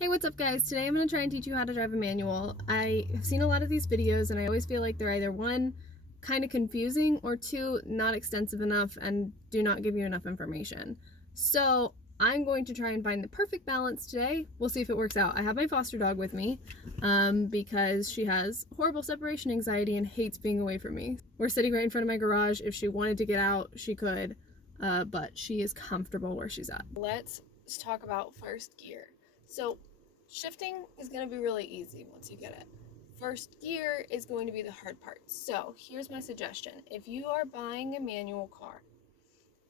Hey, what's up guys? Today I'm going to try and teach you how to drive a manual. I have seen a lot of these videos and I always feel like they're either one, kind of confusing, or two, not extensive enough and do not give you enough information. So I'm going to try and find the perfect balance today. We'll see if it works out. I have my foster dog with me because she has horrible separation anxiety and hates being away from me. We're sitting right in front of my garage. If she wanted to get out, she could, but she is comfortable where she's at. Let's talk about first gear. So shifting is going to be really easy once you get it. First gear is going to be the hard part. So here's my suggestion. If you are buying a manual car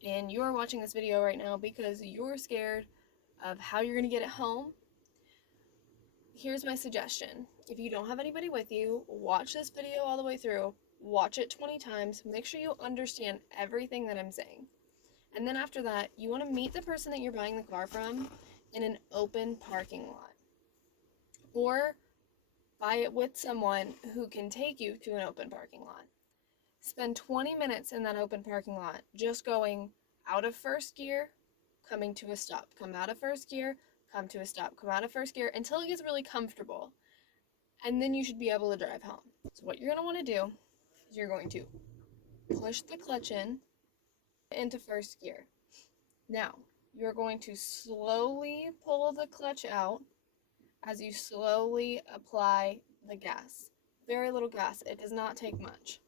and you are watching this video right now because you're scared of how you're going to get it home, here's my suggestion. If you don't have anybody with you, watch this video all the way through. Watch it 20 times. Make sure you understand everything that I'm saying. And then after that, you want to meet the person that you're buying the car from in an open parking lot. Or buy it with someone who can take you to an open parking lot. Spend 20 minutes in that open parking lot just going out of first gear, coming to a stop. Come out of first gear, come to a stop. Come out of first gear until it gets really comfortable. And then you should be able to drive home. So what you're going to want to do is you're going to push the clutch into first gear. Now, you're going to slowly pull the clutch out as you slowly apply the gas. Very little gas. It does not take much.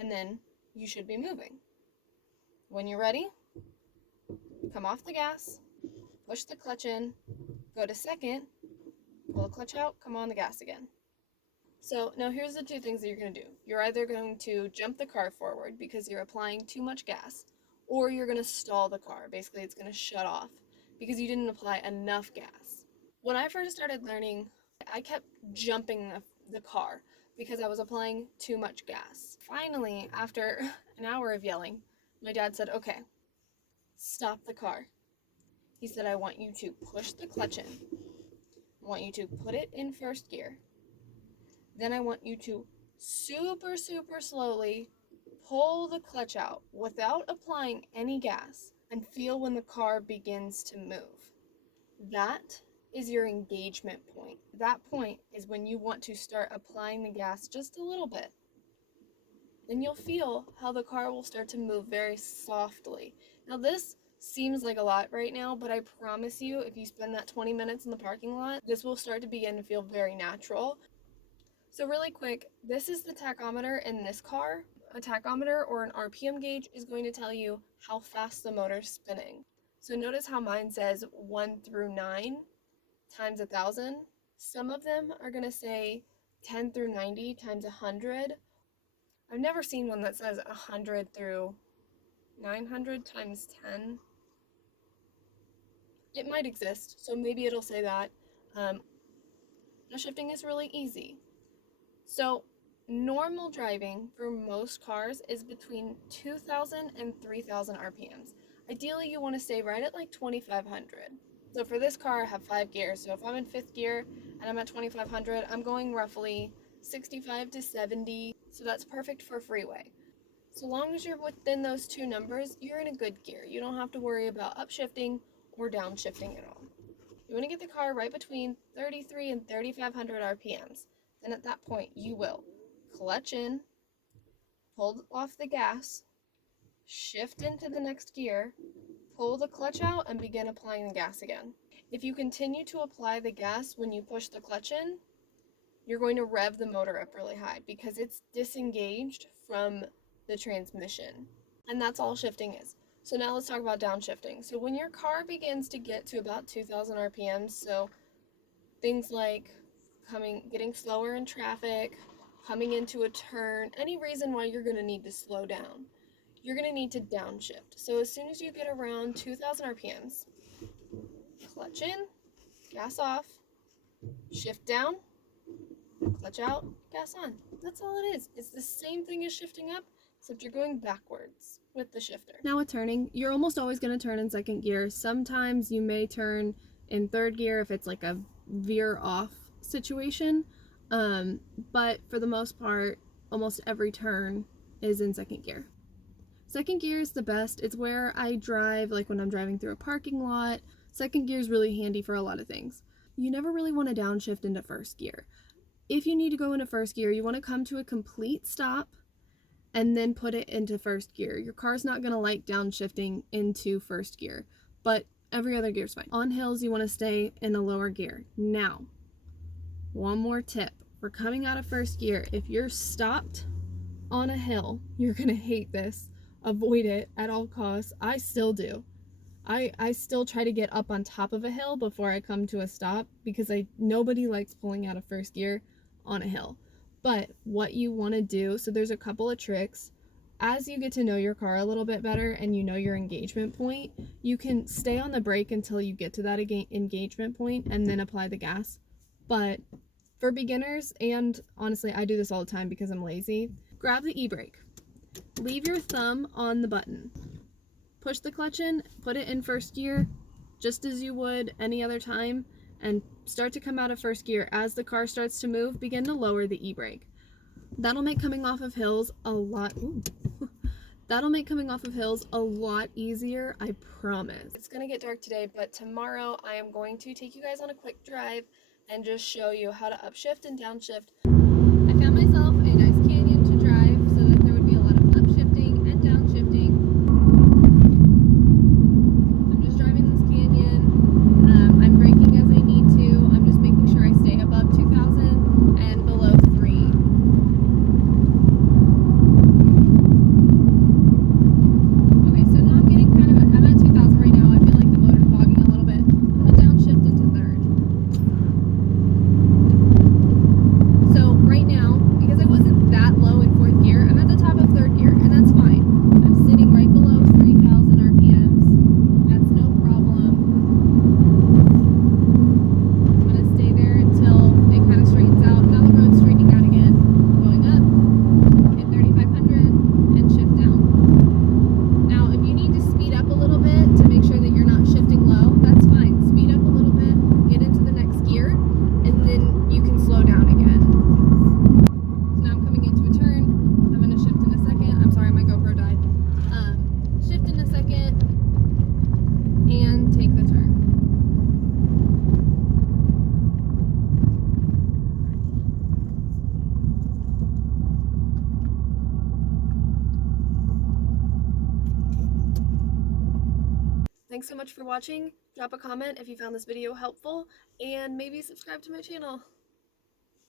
And then you should be moving. When you're ready, come off the gas, push the clutch in, go to second, pull the clutch out, come on the gas again. So now here's the two things that you're going to do. You're either going to jump the car forward because you're applying too much gas, or you're going to stall the car. Basically, it's going to shut off because you didn't apply enough gas. When I first started learning, I kept jumping the car because I was applying too much gas. Finally, after an hour of yelling, my dad said, okay, stop the car. He said, I want you to push the clutch in. I want you to put it in first gear. Then I want you to super slowly pull the clutch out without applying any gas and feel when the car begins to move. That is your engagement point. That point is when you want to start applying the gas just a little bit. Then you'll feel how the car will start to move very softly. Now this seems like a lot right now, but I promise you, if you spend that 20 minutes in the parking lot, this will start to begin to feel very natural. So really quick, this is the tachometer in this car. A tachometer or an RPM gauge is going to tell you how fast the motor's spinning. So notice how mine says 1 through 9 times 1,000. Some of them are going to say 10 through 90 times 100. I've never seen one that says 100 through 900 times 10. It might exist, so maybe it'll say that. Now shifting is really easy. So normal driving for most cars is between 2,000 and 3,000 RPMs. Ideally, you want to stay right at like 2,500. So for this car, I have 5 gears. So if I'm in 5th gear and I'm at 2,500, I'm going roughly 65 to 70. So that's perfect for freeway. So long as you're within those two numbers, you're in a good gear. You don't have to worry about upshifting or downshifting at all. You want to get the car right between 33 and 3,500 RPMs. Then at that point, you will clutch in, pull off the gas, shift into the next gear, pull the clutch out, and begin applying the gas again. If you continue to apply the gas when you push the clutch in, you're going to rev the motor up really high because it's disengaged from the transmission. And that's all shifting is. So now let's talk about downshifting. So when your car begins to get to about 2,000 RPMs, so things like getting slower in traffic, coming into a turn, any reason why you're going to need to slow down, you're going to need to downshift. So as soon as you get around 2,000 RPMs, clutch in, gas off, shift down, clutch out, gas on. That's all it is. It's the same thing as shifting up, except you're going backwards with the shifter. Now with turning, you're almost always going to turn in 2nd gear. Sometimes you may turn in 3rd gear if it's like a veer off situation, but for the most part, almost every turn is in 2nd gear. 2nd gear is the best. It's where I drive, like when I'm driving through a parking lot. 2nd gear is really handy for a lot of things. you never really want to downshift into first gear. If you need to go into first gear, you want to come to a complete stop and then put it into first gear. Your car's not going to like downshifting into first gear, but every other gear is fine. On hills, you want to stay in a lower gear. Now, one more tip. For coming out of first gear, if you're stopped on a hill, you're going to hate this. Avoid it at all costs. I still do. I still try to get up on top of a hill before I come to a stop because nobody likes pulling out of first gear on a hill. But what you want to do, so there's a couple of tricks. As you get to know your car a little bit better and you know your engagement point, you can stay on the brake until you get to that engagement point and then apply the gas. But for beginners, and honestly, I do this all the time because I'm lazy, grab the e-brake. Leave your thumb on the button. Push the clutch in, put it in first gear, just as you would any other time, and start to come out of first gear. As the car starts to move, begin to lower the e-brake. That'll make coming off of hills a lot easier, I promise. It's gonna get dark today, but tomorrow I am going to take you guys on a quick drive and just show you how to upshift and downshift. I found myself a nice canyon to drive so that there would be a lot of upshifting and downshifting. I'm just driving this canyon. I'm braking as I need to. I'm just making sure I stay above 2,000 and below 3. Okay, so now I'm getting I'm at 2,000 right now. I feel like the motor's bogging a little bit. I'm gonna downshift into third. So right now, because I wasn't that low in fourth gear, I'm at the top of third gear, and that's fine. I'm sitting right below 3,000 RPMs. That's no problem. I'm gonna stay there until it kind of straightens out. Now the road's straightening out again. Going up, hit 3,500, and shift down. Now, if you need to speed up a little bit to make sure that you're not shifting low, that's fine. Speed up a little bit, get into the next gear, and then you can slow down again. So now I'm coming into a turn. I'm going to shift in a second. I'm sorry, my GoPro died. Shift in a second and take the turn. Thanks so much for watching. Drop a comment if you found this video helpful, and maybe subscribe to my channel.